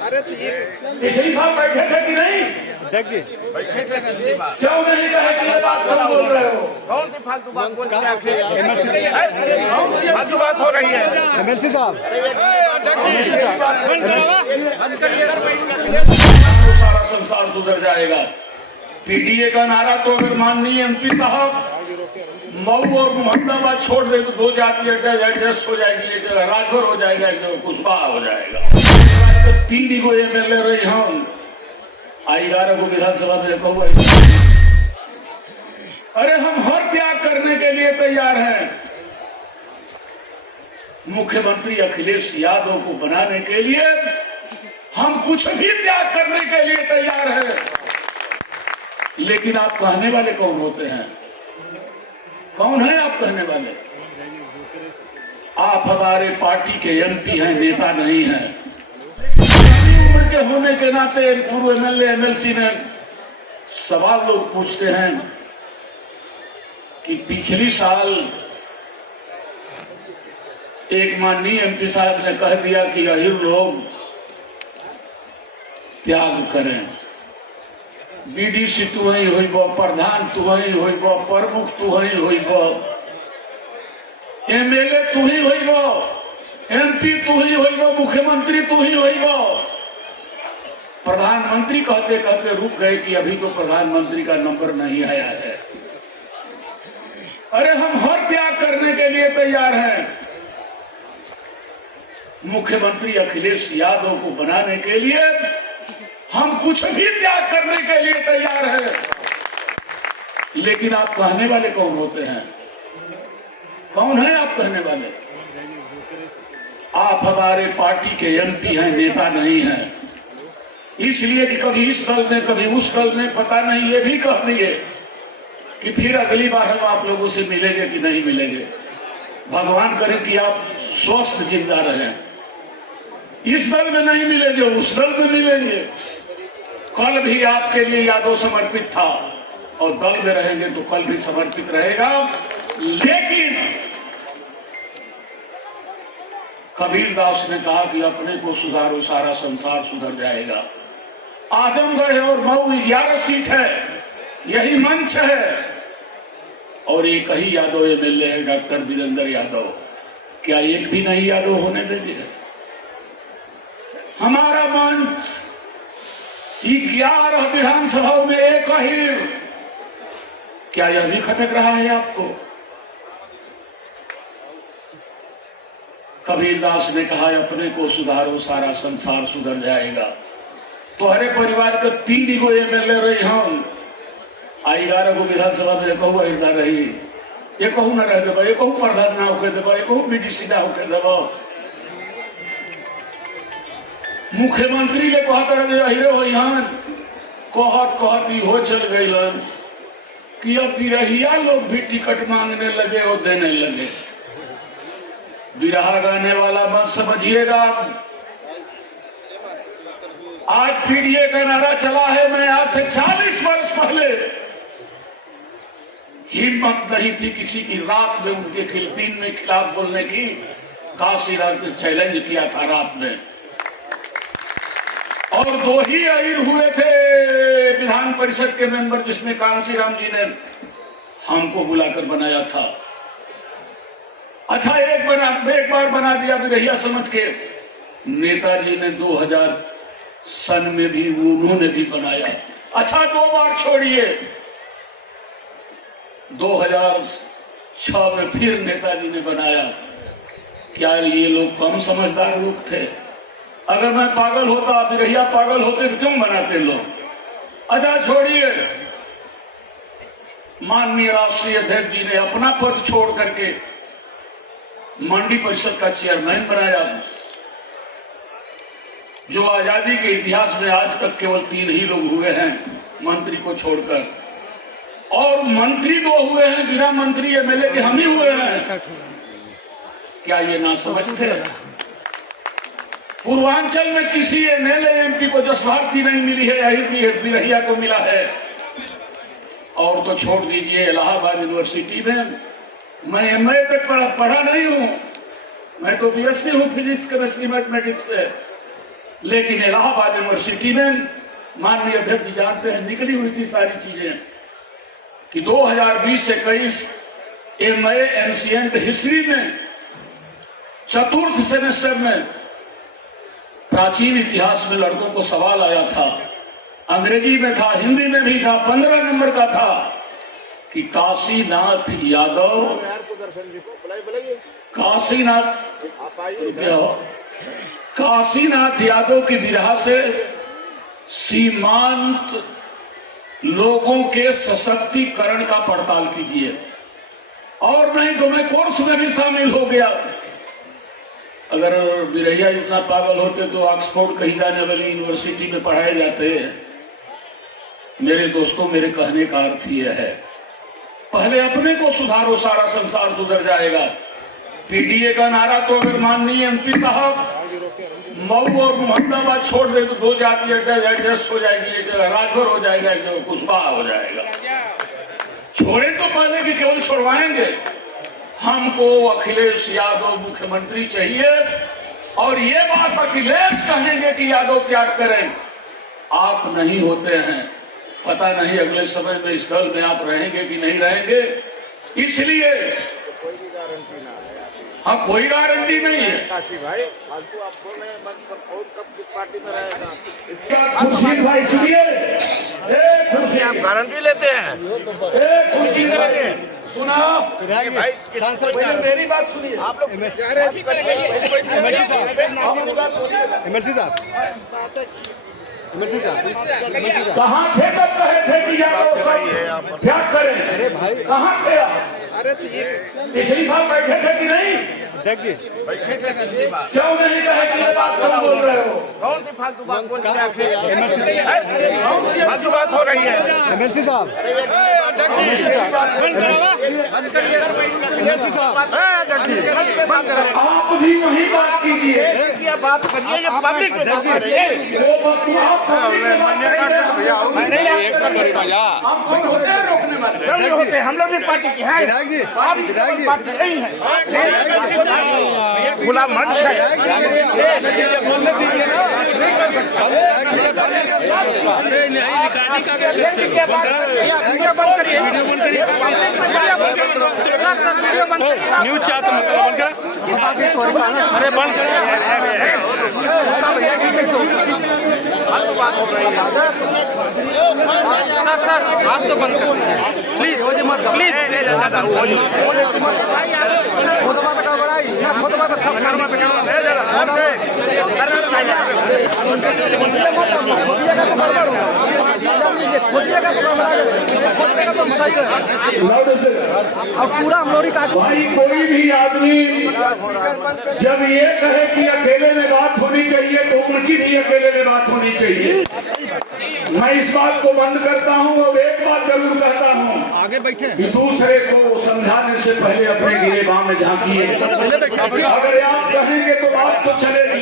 अरे तो ये पिछली साल बैठे थे कि नहीं? देखिए क्यों नहीं कहे कि ये बात कम बोल रहे हो? कौन सी फालतू बात बोल रहे हैं? कौन सी फालतू बात हो रही है? एमएलसी साहब तो सारा संसार सुधर जाएगा। पीडीए का नारा तो अगर माननीय एमपी साहब मऊ और मोहम्मदाबाद छोड़ दे तो दो जाति एडजस्ट हो जाएगी, एक जगह राजभर हो जाएगा, एक जगह कुशवाहा हो जाएगा। 3 गो एमएलए रही हम 11 को विधानसभा में कहूँ। अरे हम हर त्याग करने के लिए तैयार हैं। मुख्यमंत्री अखिलेश यादव को बनाने के लिए हम कुछ भी त्याग करने के लिए तैयार हैं। लेकिन आप कहने वाले कौन होते हैं? कौन है आप कहने वाले? आप हमारे पार्टी के एमपी हैं, नेता नहीं हैं। उम्र के होने के नाते पूर्व एमएलए एमएलसी में सवाल लोग पूछते हैं कि पिछली साल एक माननीय एमपी साहब ने कह दिया कि अहिर लोग त्याग करें, बीडीसी तू ही होइब, प्रधान तू ही होइब, प्रमुख तू ही होइब, एमएलए तू ही होइब, एमपी तू ही होइब, मुख्यमंत्री तू ही होइब। प्रधानमंत्री कहते कहते रुक गए कि अभी तो प्रधानमंत्री का नंबर नहीं आया है। अरे हम हर त्याग करने के लिए तैयार हैं। मुख्यमंत्री अखिलेश यादव को बनाने के लिए हम कुछ भी त्याग करने के लिए तैयार हैं। लेकिन आप कहने वाले कौन होते हैं? कौन है आप कहने वाले? आप हमारे पार्टी के एमपी हैं, नेता नहीं हैं। इसलिए कि कभी इस दल में कभी उस दल में पता नहीं, ये भी कह दिए कि फिर अगली बार हम आप लोगों से मिलेंगे कि नहीं मिलेंगे। भगवान करे कि आप स्वस्थ जिंदा रहें। इस दल में नहीं मिलेंगे, उस दल में मिलेंगे। कल भी आपके लिए यादव समर्पित था और दल में रहेंगे तो कल भी समर्पित रहेगा। लेकिन कबीर दास ने कहा कि अपने को सुधारो सारा संसार सुधर जाएगा। आजमगढ़ और मऊ 11 सीट है, यही मंच है और एक ही यादव एमएलए है, डॉक्टर वीरेंद्र यादव। क्या एक भी नहीं यादव होने देंगे? हमारा मंच 11 विधानसभाओं में एक ही। क्या यह भी खटक रहा है आपको? कबीरदास ने कहा अपने को सुधारो सारा संसार सुधर जाएगा। तो हरे परिवार का 3 गो एमएलए रही हम 11 को विधानसभा में कहूँ ना रही, ये कहूँ न रह देव, ये कहूँ प्रधान ना होके देव, ये कहूँ बीडीसी ना होके देव। मुख्यमंत्री ने कहत रहे हो यहाँ कहत कहत हो चल गई कि अब बिरहिया लोग भी टिकट मांगने लगे और देने लगे। बिरहा गाने वाला मत समझिएगा। आज पीडीए का नारा चला है। मैं आज से 40 वर्ष पहले हिम्मत नहीं थी किसी की रात में उनके दिन में खिलाफ बोलने की। काशीराज ने चैलेंज किया था रात में और 2 ही अहिर हुए थे विधान परिषद के मेंबर, जिसमें कांशीराम जी ने हमको बुलाकर बनाया था। अच्छा एक बार बना दिया बिरहिया समझ के। नेताजी ने 2000 सन में भी उन्होंने भी बनाया। अच्छा 2 बार छोड़िए, 2006 में फिर नेताजी ने बनाया। क्या ये लोग कम समझदार लोग थे? अगर मैं पागल होता, बिरहिया पागल होते तो क्यों बनाते लोग? अच्छा छोड़िए, माननीय राष्ट्रीय अध्यक्ष जी ने अपना पद छोड़ करके मंडी परिषद का चेयरमैन बनाया, जो आजादी के इतिहास में आज तक केवल 3 ही लोग हुए हैं मंत्री को छोड़कर, और मंत्री 2 हुए हैं बिना मंत्री एमएलए के हम ही हुए हैं। क्या ये ना समझते? पूर्वांचल में किसी एमएलए एमपी को जसभारती नहीं मिली है, यही बिरहिया को मिला है। और तो छोड़ दीजिए, इलाहाबाद यूनिवर्सिटी में मैं एमए तक पढ़ा नहीं हूं, मैं तो बीएससी हूं फिजिक्स केमिस्ट्री मैथमेटिक्स से। लेकिन इलाहाबाद यूनिवर्सिटी में माननीय अध्यक्ष जी जानते हैं निकली हुई थी सारी चीजें कि 2020 से 21 MA एंशिएंट हिस्ट्री में चतुर्थ सेमेस्टर में प्राचीन इतिहास में लड़कों को सवाल आया था, अंग्रेजी में था, हिंदी में भी था, 15 नंबर का था कि काशीनाथ यादव काशीनाथ यादव की विरह से सीमांत लोगों के सशक्तिकरण का पड़ताल कीजिए, और नहीं तो मैं कोर्स में भी शामिल हो गया। अगर बिरैया इतना पागल होते तो ऑक्सफोर्ड कही जाने वाली यूनिवर्सिटी में पढ़ाए जाते। मेरे दोस्तों, मेरे कहने का अर्थ यह है, पहले अपने को सुधारो, सारा संसार सुधर जाएगा। पीडीए का नारा तो अगर माननीय MP साहब मऊ और मोहम्मदाबाद छोड़ दे तो 2 जाति एडजस्ट हो जाएगी, एक जगह राजभर हो जाएगा, एक जगह कुशवाहा हो जाएगा। छोड़े तो पहले कि केवल छुड़वाएंगे। हमको अखिलेश यादव मुख्यमंत्री चाहिए, और ये बात अखिलेश कहेंगे कि यादव त्याग करें। आप नहीं होते हैं, पता नहीं अगले समय में इस दल में आप रहेंगे कि नहीं रहेंगे, इसलिए हाँ कोई गारंटी नहीं है। भाई फालतू आप बोल रहे हैं, कब किस पार्टी में रहेगा? खुर्शीद भाई सुनिए, खुर्शीद आप गारंटी लेते हैं? खुर्शीद सुना भाई सांसद मेरी बात सुनिए, आप लोग कहाँ थे तब कहे थे कि यादव सब त्याग करें? अरे भाई कहाँ थे आप? अरे तो ये पिछली साल बैठे थे कि नहीं? देख जी क्यों नहीं कहे कि ये बात कम बोल रहे हो? कौन सी फालतू बात बोलते हैं? MLC फालतू बात हो रही है। MLC साहब MLC साहब आप भी वही बात कीजिए, बात करिए, ये पब्लिक में बात करिए। वो आप पब्लिक में बात करिए। आप कौन होते हैं रोकने वाले? नहीं होते, हम लोग भी पार्टी के हैं। विधायक जी आप विधायक जी पार्टी नहीं है, ये खुला मंच है। न्यूज चाहते मतलब बंद करा, अरे बंद सर आप तो बंद कर प्लीज प्लीज अब पूरा अमलोरी काट भाई कोई भी आदमी जब ये कहे कि अकेले में बात होनी चाहिए तो उनकी भी अकेले में बात होनी चाहिए। मैं इस बात को बंद करता हूं और एक बात जरूर कहता हूं, आगे बैठे कि दूसरे को समझाने से पहले अपने गिरेबान में झांकिए। अगर आप कहेंगे तो बात तो चलेगी।